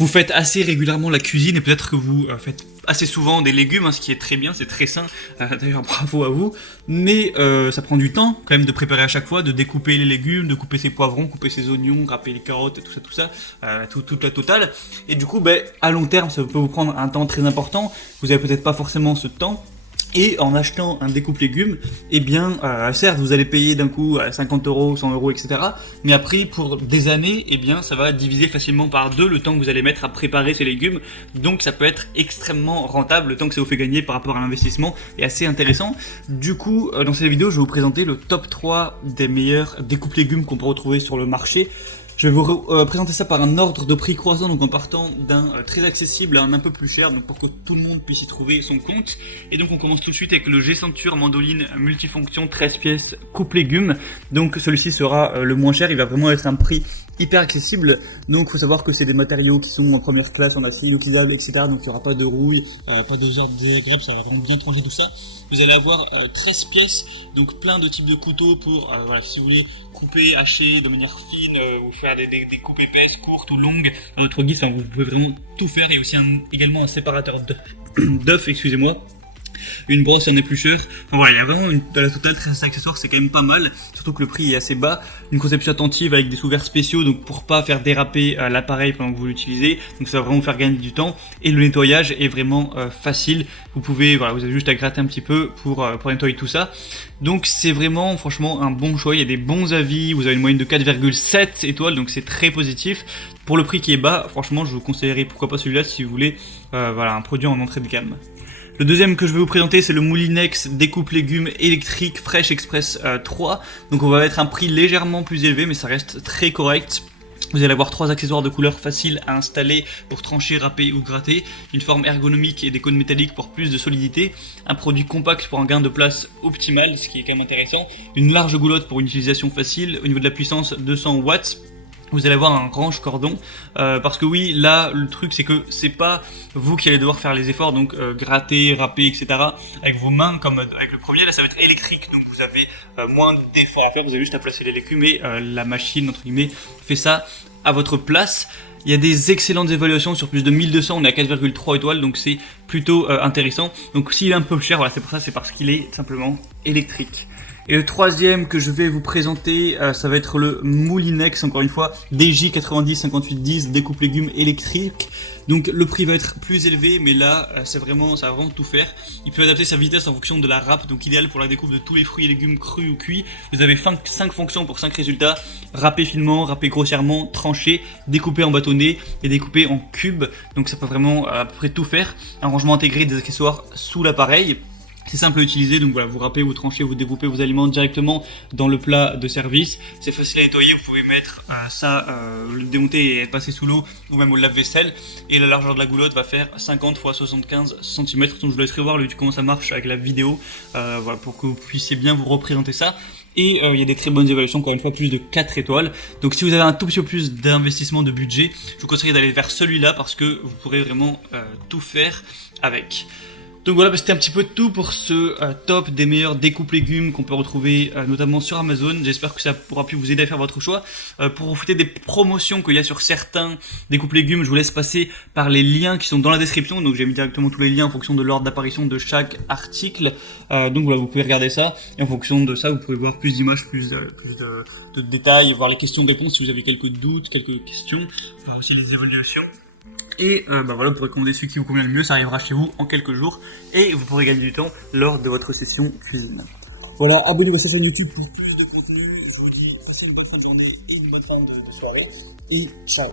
vous faites assez régulièrement la cuisine et peut-être que vous faites assez souvent des légumes, hein, ce qui est très bien, c'est très sain, d'ailleurs bravo à vous, mais ça prend du temps quand même de préparer à chaque fois, de découper les légumes, de couper ses poivrons, couper ses oignons, râper les carottes, tout ça, toute la totale, et du coup à long terme ça peut vous prendre un temps très important, vous avez peut-être pas forcément ce temps. Et en achetant un découpe légumes, eh bien, certes, vous allez payer d'un coup 50 euros, 100 euros, etc. Mais après, pour des années, eh bien, ça va diviser facilement par 2 le temps que vous allez mettre à préparer ces légumes. Donc, ça peut être extrêmement rentable. Le temps que ça vous fait gagner par rapport à l'investissement est assez intéressant. Du coup, dans cette vidéo, je vais vous présenter le top 3 des meilleurs découpes légumes qu'on peut retrouver sur le marché. Je vais vous présenter ça par un ordre de prix croissant, donc en partant d'un très accessible à un peu plus cher, donc pour que tout le monde puisse y trouver son compte. Et donc on commence tout de suite avec le G-Centure Mandoline multifonction 13 pièces coupe légumes. Donc celui-ci sera le moins cher, il va vraiment être un prix hyper accessible. Donc il faut savoir que c'est des matériaux qui sont en première classe, en acier inoxydable, etc. Donc il n'y aura pas de rouille, pas de genre désagréable, ça va vraiment bien trancher tout ça. Vous allez avoir 13 pièces, donc plein de types de couteaux pour, voilà, si vous voulez couper, hacher de manière fine, ou faire des coupes épaisses, courtes ou longues, à votre guise, enfin, vous pouvez vraiment tout faire. Il y a aussi également un séparateur d'œufs, excusez-moi. Une brosse, un éplucheur. Enfin, voilà, il y a vraiment dans la totale 13 accessoires, c'est quand même pas mal, surtout que le prix est assez bas. Une conception attentive avec des sous-verres spéciaux, donc pour pas faire déraper l'appareil pendant que vous l'utilisez, donc ça va vraiment vous faire gagner du temps. Et le nettoyage est vraiment facile. Vous pouvez, voilà, vous avez juste à gratter un petit peu pour nettoyer tout ça. Donc c'est vraiment franchement un bon choix, il y a des bons avis, vous avez une moyenne de 4,7 étoiles, donc c'est très positif. Pour le prix qui est bas, franchement je vous conseillerais pourquoi pas celui-là si vous voulez voilà, un produit en entrée de gamme. Le deuxième que je vais vous présenter, c'est le Moulinex découpe légumes électrique Fresh Express 3. Donc on va mettre un prix légèrement plus élevé, mais ça reste très correct. Vous allez avoir 3 accessoires de couleur faciles à installer pour trancher, râper ou gratter, une forme ergonomique et des cônes métalliques pour plus de solidité, un produit compact pour un gain de place optimal, ce qui est quand même intéressant, une large goulotte pour une utilisation facile, au niveau de la puissance 200 watts. Vous allez avoir un range cordon, parce que oui, là, le truc c'est que c'est pas vous qui allez devoir faire les efforts, donc gratter, râper, etc. avec vos mains comme avec le premier, là ça va être électrique, donc vous avez moins d'efforts à faire, vous avez juste à placer les légumes et la machine, entre guillemets, fait ça à votre place. Il y a des excellentes évaluations sur plus de 1200, on est à 4,3 étoiles, donc c'est plutôt intéressant. Donc s'il est un peu cher, voilà, c'est pour ça, c'est parce qu'il est simplement électrique. Et le troisième que je vais vous présenter, ça va être le Moulinex, encore une fois, DJ905810, découpe légumes électrique. Donc le prix va être plus élevé, mais là, ça va vraiment tout faire. Il peut adapter sa vitesse en fonction de la râpe, donc idéal pour la découpe de tous les fruits et légumes crus ou cuits. Vous avez 5 fonctions pour 5 résultats: râper finement, râper grossièrement, trancher, découper en bâtonnets et découper en cubes. Donc ça peut vraiment à peu près tout faire. Un rangement intégré des accessoires sous l'appareil. C'est simple à utiliser, donc voilà, vous râpez, vous tranchez, vous découpez vos aliments directement dans le plat de service. C'est facile à nettoyer, vous pouvez mettre le démonter et passer sous l'eau ou même au lave-vaisselle. Et la largeur de la goulotte va faire 50 x 75 cm. Donc je vous laisserai voir comment ça marche avec la vidéo, voilà, pour que vous puissiez bien vous représenter ça. Et il y a des très bonnes évaluations, encore une fois, plus de 4 étoiles. Donc si vous avez un tout petit peu plus d'investissement de budget, je vous conseille d'aller vers celui-là parce que vous pourrez vraiment tout faire avec. Donc voilà, c'était un petit peu tout pour ce top des meilleurs découpes légumes qu'on peut retrouver notamment sur Amazon. J'espère que ça pourra pu vous aider à faire votre choix. Pour profiter des promotions qu'il y a sur certains découpes légumes, je vous laisse passer par les liens qui sont dans la description. Donc j'ai mis directement tous les liens en fonction de l'ordre d'apparition de chaque article. Donc voilà, vous pouvez regarder ça. Et en fonction de ça, vous pouvez voir plus d'images, plus de détails, voir les questions-réponses si vous avez quelques doutes, quelques questions, voir aussi les évaluations. Et voilà, pour recommander celui qui vous convient le mieux, ça arrivera chez vous en quelques jours et vous pourrez gagner du temps lors de votre session cuisine. Voilà, abonnez-vous à cette chaîne YouTube pour plus de contenu. Je vous dis passez une bonne fin de journée et une bonne fin de soirée et ciao.